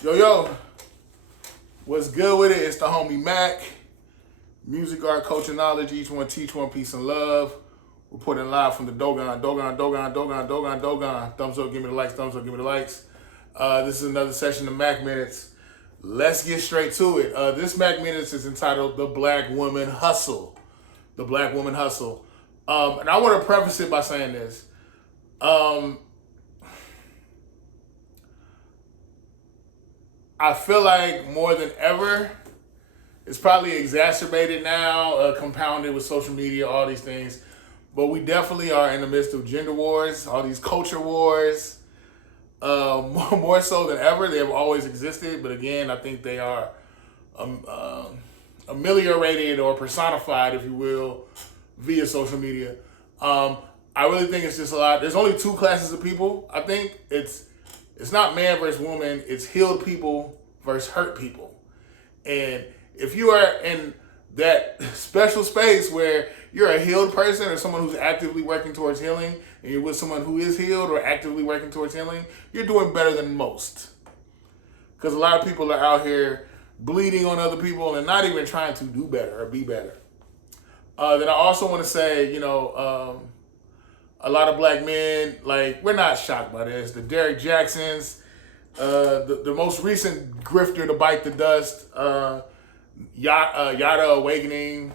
Yo, what's good with it? It's the homie Mac. Music, art, culture, knowledge, each one teach one, peace and love. We're putting live from the Dogon. Thumbs up, give me the likes, thumbs up, give me the likes. This is another session of Mac Minutes. Let's get straight to it. This Mac Minutes is entitled The Black Woman Hustle. The Black Woman Hustle. And I want to preface it by saying this. I feel like more than ever, it's probably exacerbated now, compounded with social media, all these things. But we definitely are in the midst of gender wars, all these culture wars, more so than ever. They have always existed, but again, I think they are ameliorated or personified, if you will, via social media. I really think it's just a lot. There's only two classes of people. I think it's not man versus woman. It's healed people versus hurt people. And if you are in that special space where you're a healed person or someone who's actively working towards healing, and you're with someone who is healed or actively working towards healing, you're doing better than most. Because a lot of people are out here bleeding on other people and not even trying to do better or be better. Then I also want to say, a lot of black men, like, we're not shocked by this. The Derrick Jacksons, the most recent grifter to bite the dust, Yada Awakening,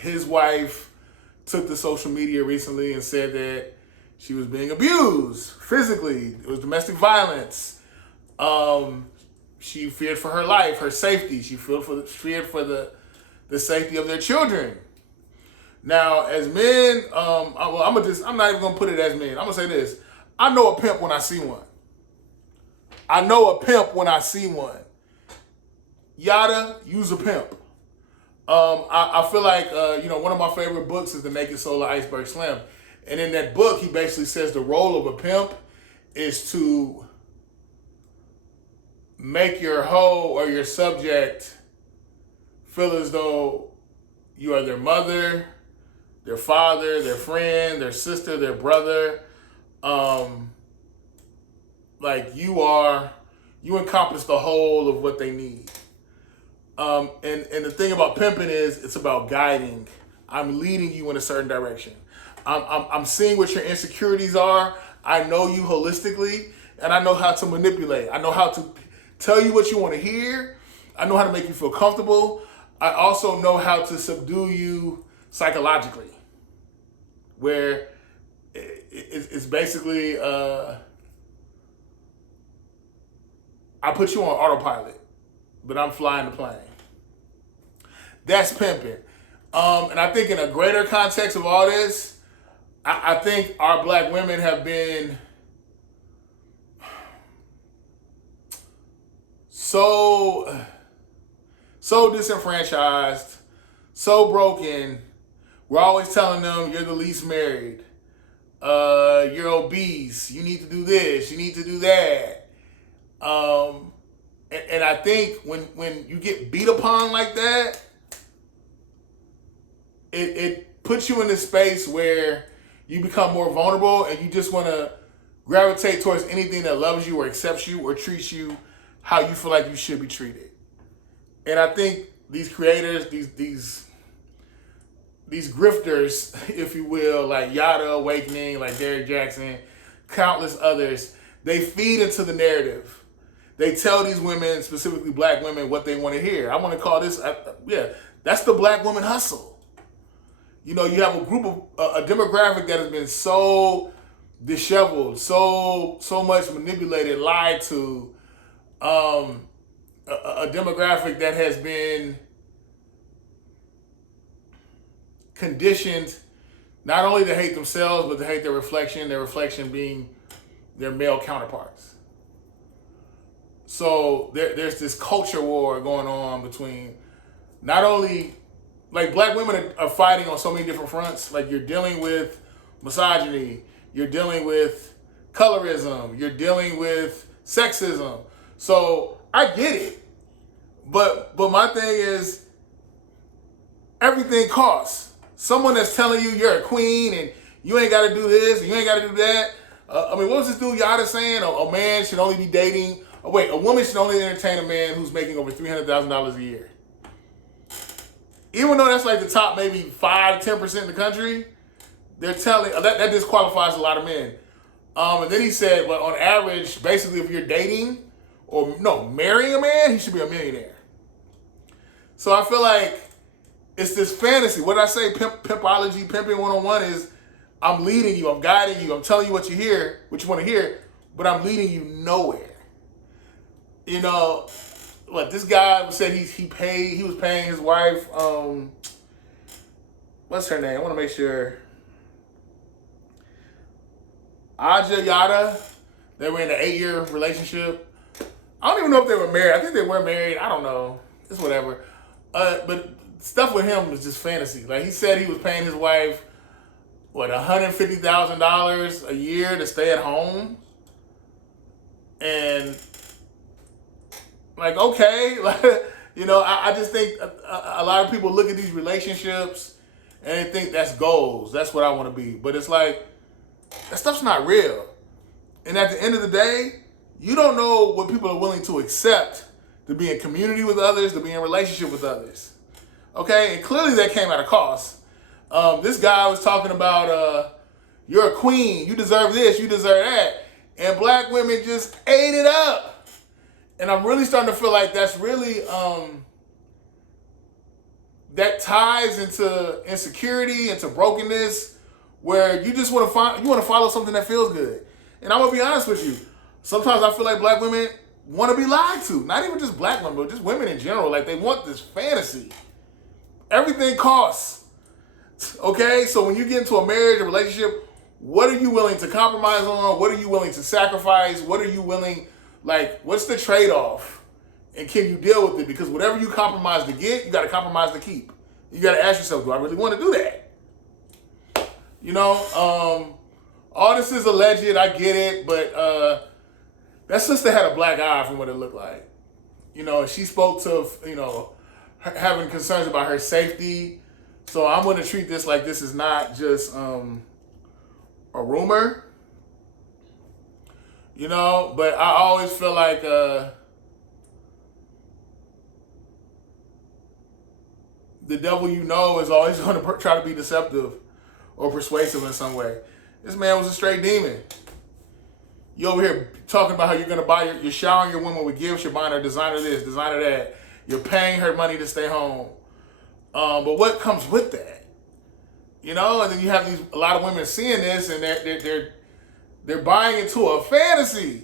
his wife took to social media recently and said that she was being abused physically. It was domestic violence. She feared for her life, her safety. She feared for the safety of their children. Now, as men, I'm not even gonna put it as men. I'm gonna say this: I know a pimp when I see one. I know a pimp when I see one. Yada, use a pimp. I feel like one of my favorite books is The Naked Soul of Iceberg Slim, and in that book, he basically says the role of a pimp is to make your hoe or your subject feel as though you are their mother, their father, their friend, their sister, their brother. Like you encompass the whole of what they need. And the thing about pimping is it's about guiding. I'm leading you in a certain direction. I'm seeing what your insecurities are. I know you holistically, and I know how to manipulate. I know how to tell you what you want to hear. I know how to make you feel comfortable. I also know how to subdue you psychologically, where it's basically I put you on autopilot, but I'm flying the plane. That's pimping. And I think in a greater context of all this, I think our black women have been so disenfranchised, so broken. We're always telling them you're the least married. You're obese. You need to do this. You need to do that. And I think when you get beat upon like that, it puts you in this space where you become more vulnerable and you just want to gravitate towards anything that loves you or accepts you or treats you how you feel like you should be treated. And I think these creators, these grifters, if you will, like Yada Awakening, like Derrick Jackson, countless others, they feed into the narrative. They tell these women, specifically black women, what they want to hear. I want to call this, that's the black woman hustle. You have a group of, a demographic that has been so disheveled, so much manipulated, lied to, a demographic that has been conditioned not only to hate themselves, but to hate their reflection being their male counterparts. So there's this culture war going on between not only, like, black women are fighting on so many different fronts. Like, you're dealing with misogyny, you're dealing with colorism, you're dealing with sexism. So I get it. But my thing is, everything costs. Someone that's telling you you're a queen and you ain't got to do this and you ain't got to do that. What was this dude Yada saying? A man should only be dating wait, a woman should only entertain a man who's making over $300,000 a year. Even though that's like the top maybe 5 to 10% in the country, they're telling that disqualifies a lot of men. And then he said, well, on average, basically, if you're dating or marrying a man, he should be a millionaire. So I feel like it's this fantasy. What I say, pimpology, pimping 101 is, I'm leading you, I'm guiding you, I'm telling you what you want to hear, but I'm leading you nowhere. You know, what this guy said he was paying his wife, what's her name? I want to make sure. Aja Yada. They were in an 8-year relationship. I don't even know if they were married. I think they were married. I don't know. It's whatever. But stuff with him was just fantasy. Like, he said he was paying his wife, $150,000 a year to stay at home. And, like, okay. Like, you know, I just think a lot of people look at these relationships and they think that's goals. That's what I want to be. But it's like, that stuff's not real. And at the end of the day, you don't know what people are willing to accept to be in community with others, to be in relationship with others. Okay? And clearly that came at a cost. This guy was talking about, you're a queen, you deserve this, you deserve that. And black women just ate it up. And I'm really starting to feel like that's really, that ties into insecurity, into brokenness, where you just want to follow something that feels good. And I'm going to be honest with you. Sometimes I feel like black women want to be lied to. Not even just black women, but just women in general. Like, they want this fantasy. Everything costs. Okay? So when you get into a marriage, a relationship, what are you willing to compromise on? What are you willing to sacrifice? What are you willing, like, what's the trade-off? And can you deal with it? Because whatever you compromise to get, you got to compromise to keep. You got to ask yourself, do I really want to do that? You know, all this is alleged, I get it, but that sister had a black eye from what it looked like. You know, she spoke to, you know, having concerns about her safety. So I'm going to treat this like this is not just a rumor. You know, but I always feel like the devil you know is always going to try to be deceptive or persuasive in some way. This man was a straight demon. You over here talking about how you're going to you're showering your woman with gifts, you're buying her designer this, designer that, you're paying her money to stay home. But what comes with that? You know, and then you have a lot of women seeing this and they're buying into a fantasy.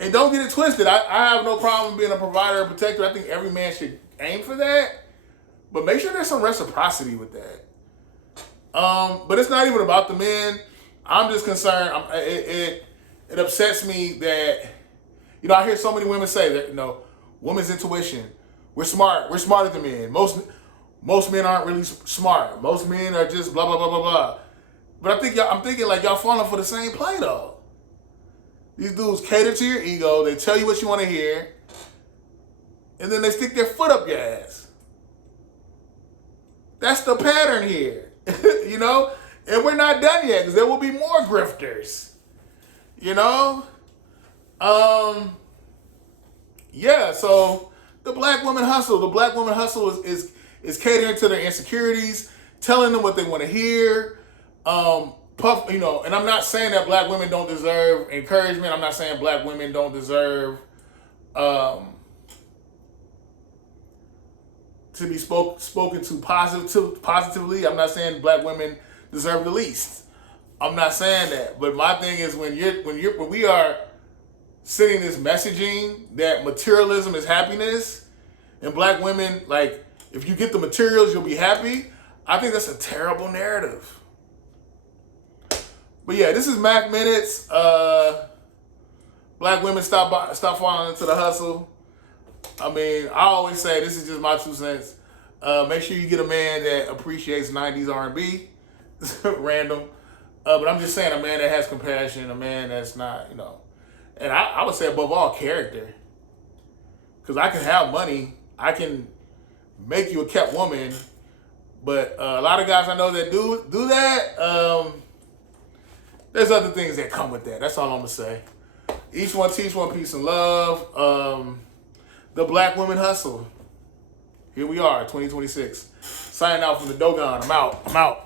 And don't get it twisted. I have no problem being a provider or protector. I think every man should aim for that. But make sure there's some reciprocity with that. But it's not even about the men. I'm just concerned. It upsets me that, you know, I hear so many women say that, you know, women's intuition. We're smart. We're smarter than men. Most men aren't really smart. Most men are just blah, blah, blah, blah, blah. But I'm thinking like y'all falling for the same play though. These dudes cater to your ego. They tell you what you want to hear. And then they stick their foot up your ass. That's the pattern here. You know? And we're not done yet because there will be more grifters. You know? Yeah, so the black woman hustle. The black woman hustle is catering to their insecurities, telling them what they want to hear. You know, and I'm not saying that black women don't deserve encouragement. I'm not saying black women don't deserve to be spoken to positively. I'm not saying black women deserve the least. I'm not saying that. But my thing is when we are sending this messaging that materialism is happiness, and black women, like, if you get the materials, you'll be happy. I think that's a terrible narrative. But yeah, this is Mac Minutes. Black women stop falling into the hustle. I mean, I always say this is just my 2 cents. Make sure you get a man that appreciates 90s R&B. Random. But I'm just saying a man that has compassion, a man that's not, you know. And I would say above all, character. Because I can have money. I can make you a kept woman. But a lot of guys I know that do that, there's other things that come with that. That's all I'm going to say. Each one teach one, peace and love. The Black Women Hustle. Here we are, 2026. Signing out from the Dogon. I'm out.